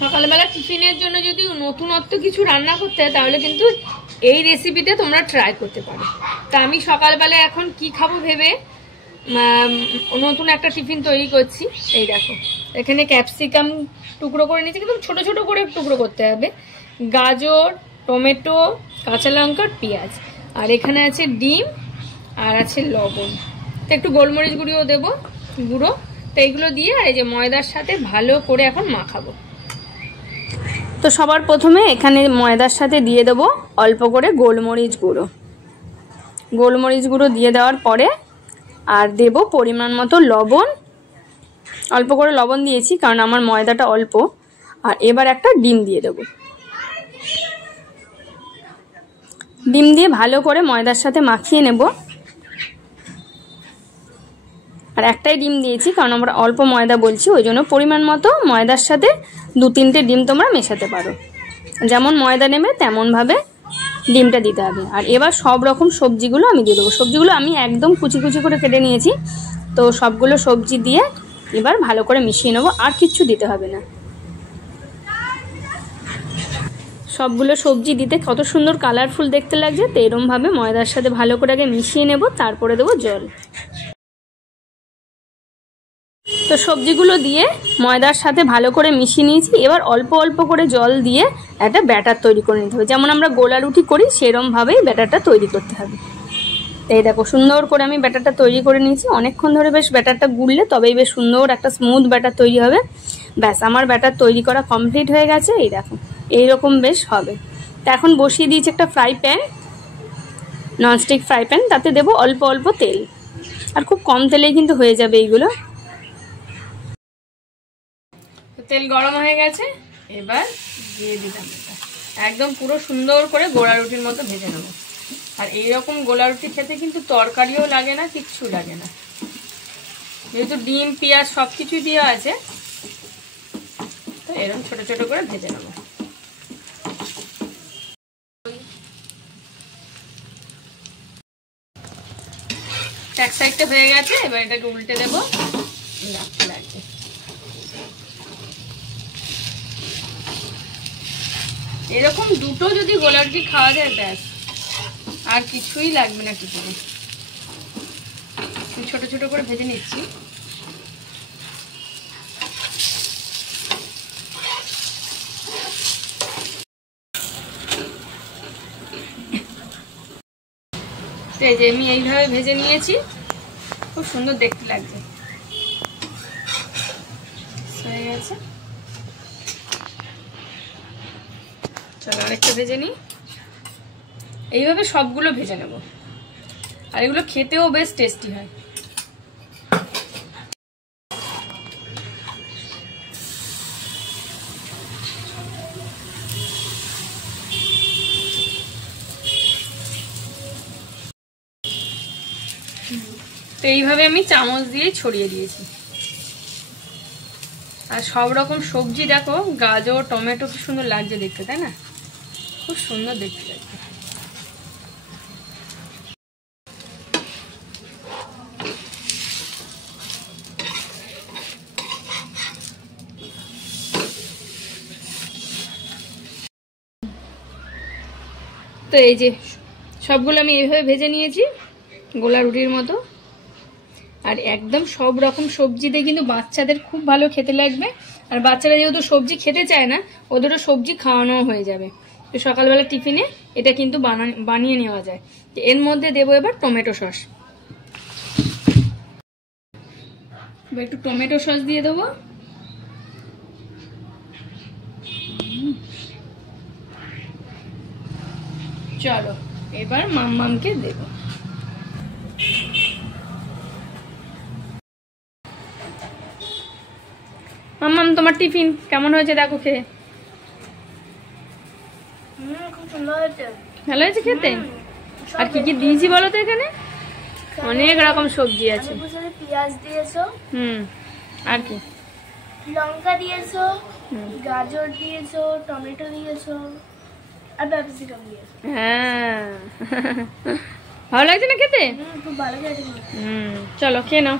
সকালবেলা টিফিনের জন্য যদি নতুনত্ব কিছু রান্না করতে হয় তাহলে কিন্তু এই রেসিপিতে তোমরা ট্রাই করতে পারো। তা আমি সকালবেলা এখন কি খাবো ভেবে নতুন একটা টিফিন তৈরি করছি। এই দেখো এখানে ক্যাপসিকাম টুকরো করে নিয়েছি, কিন্তু ছোট ছোট করে টুকরো করতে হবে, গাজর, টমেটো, কাঁচা লঙ্কা, পেঁয়াজ, আর এখানে আছে ডিম আর আছে লবণ, তো একটু গোলমরিচ গুঁড়িও দেবো গুঁড়ো। তো এইগুলো দিয়ে আর এই যে ময়দার সাথে ভালো করে এখন মাখাবো। তো সবার প্রথমে এখানে ময়দার সাথে দিয়ে দেবো অল্প করে গোলমরিচ গুঁড়ো। গোলমরিচ গুঁড়ো দিয়ে দেওয়ার পরে আর দেব পরিমাণ মতো লবণ, অল্প করে লবণ দিয়েছি কারণ আমার ময়দাটা অল্প। আর এবার একটা ডিম দিয়ে দেবো। ডিম দিয়ে ভালো করে ময়দার সাথে মাখিয়ে নেব। আর একটাই ডিম দিয়েছি কারণ আমরা অল্প ময়দা বলছি, ওই জন্য পরিমাণ মতো ময়দার সাথে 2-3টে ডিম তোমরা মেশাতে পারো, যেমন ময়দা নেবে তেমনভাবে ডিমটা দিতে হবে। আর এবার সব রকম সবজিগুলো আমি দিয়ে দেবো। সবজিগুলো আমি একদম কুচি কুচি করে কেটে নিয়েছি। তো সবগুলো সবজি দিয়ে এবার ভালো করে মিশিয়ে নেবো, আর কিচ্ছু দিতে হবে না। সবগুলো সবজি দিতে কত সুন্দর কালারফুল দেখতে লাগছে। তো এরমভাবে ময়দার সাথে ভালো করে আগে মিশিয়ে নেব, তারপরে দেবো জল। তো সবজিগুলো দিয়ে ময়দার সাথে ভালো করে মিশিয়ে নিয়েছি। এবার অল্প অল্প করে জল দিয়ে একটা ব্যাটার তৈরি করে নিতে হবে, যেমন আমরা গোলা রুটি করি সেরমভাবেই ব্যাটারটা তৈরি করতে হবে। এই দেখো সুন্দর করে আমি ব্যাটারটা তৈরি করে নিয়েছি। অনেকক্ষণ ধরে বেশ ব্যাটারটা গুললে তবেই বেশ সুন্দর একটা স্মুথ ব্যাটার তৈরি হবে। ব্যাস আমার ব্যাটার তৈরি করা কমপ্লিট হয়ে গেছে। এই দেখো এইরকম বেশ হবে। তা এখন বসিয়ে দিয়েছি একটা fry pan, nonstick fry pan, তাতে দেবো অল্প অল্প তেল, আর খুব কম তেলেই কিন্তু হয়ে যাবে এইগুলো। তেল গরম হয়ে গেছে, এবার দিয়ে দিলাম এটা, একদম পুরো সুন্দর করে গোলা রুটির মতো ভেজে নেবো। আর এইরকম গোলা রুটি খেতে কিন্তু তরকারিও লাগে না, কিচ্ছু লাগে না, যেহেতু ডিম পেঁয়াজ সব কিছুই দেওয়া আছে। তো এরকম ছোট ছোট করে ভেজে নেবো। এক সাইডটা হয়ে গেছে, এবার এটাকে উল্টে দেবো। লাগছে এরকম দুটো যদি গোলা রুটি খাওয়া যায় ব্যাস, আর কিছুই লাগবে না টিফিনে। ছোট ছোট করে ভেজে নিচ্ছি। এই যে আমি এইভাবে ভেজে নিয়েছি, খুব সুন্দর দেখতে লাগছে। হয়ে গেছে, চলো আরেকটা ভেজে নিই। এইভাবে সবগুলো ভেজে নেব, আর এগুলো খেতেও বেশ টেস্টি হয়। তো এইভাবে আমি চামচ দিয়ে ছড়িয়ে দিয়েছি। আর সব রকম সবজি দেখো, গাজর, টমেটো, কি সুন্দর লাগছে দেখতে, তাই না? খুব সুন্দর দেখতে লাগছে। তো এই যে সবগুলো আমি এইভাবে ভেজে নিয়েছি গোলা রুটির মতো। আর একদম সব রকম সবজি দিয়ে কিন্তু বাচ্চাদের খুব ভালো খেতে লাগবে। আর বাচ্চারা যেহেতু সবজি খেতে চায় না, ওদেরও সবজি খাওয়ানো হয়ে যাবে। তো সকালবেলা টিফিনে এটা কিন্তু বানিয়ে নেওয়া যায়। তো এর মধ্যে দেবো এবার টমেটো সস। এবার একটু টমেটো সস দিয়ে দেবো। চলো এবার মাম্মামকে দেবো। মাম্মাম তোমার টিফিন কেমন হয়েছে দেখো খেয়ে? ভালো হয়েছে খেতে? আর কি কি দিয়েছি বলো তো? এখানে অনেক রকম সবজি আছে। পেঁয়াজ দিয়েছো, আর কি লঙ্কা দিয়েছো, গাজর দিয়েছো, টমেটো দিয়েছো, আর ক্যাপসিকাম দিয়েছো। হ্যাঁ ভালো লাগছে না খেতে? খুব ভালো খেতে। চলো খেয়ে নাও।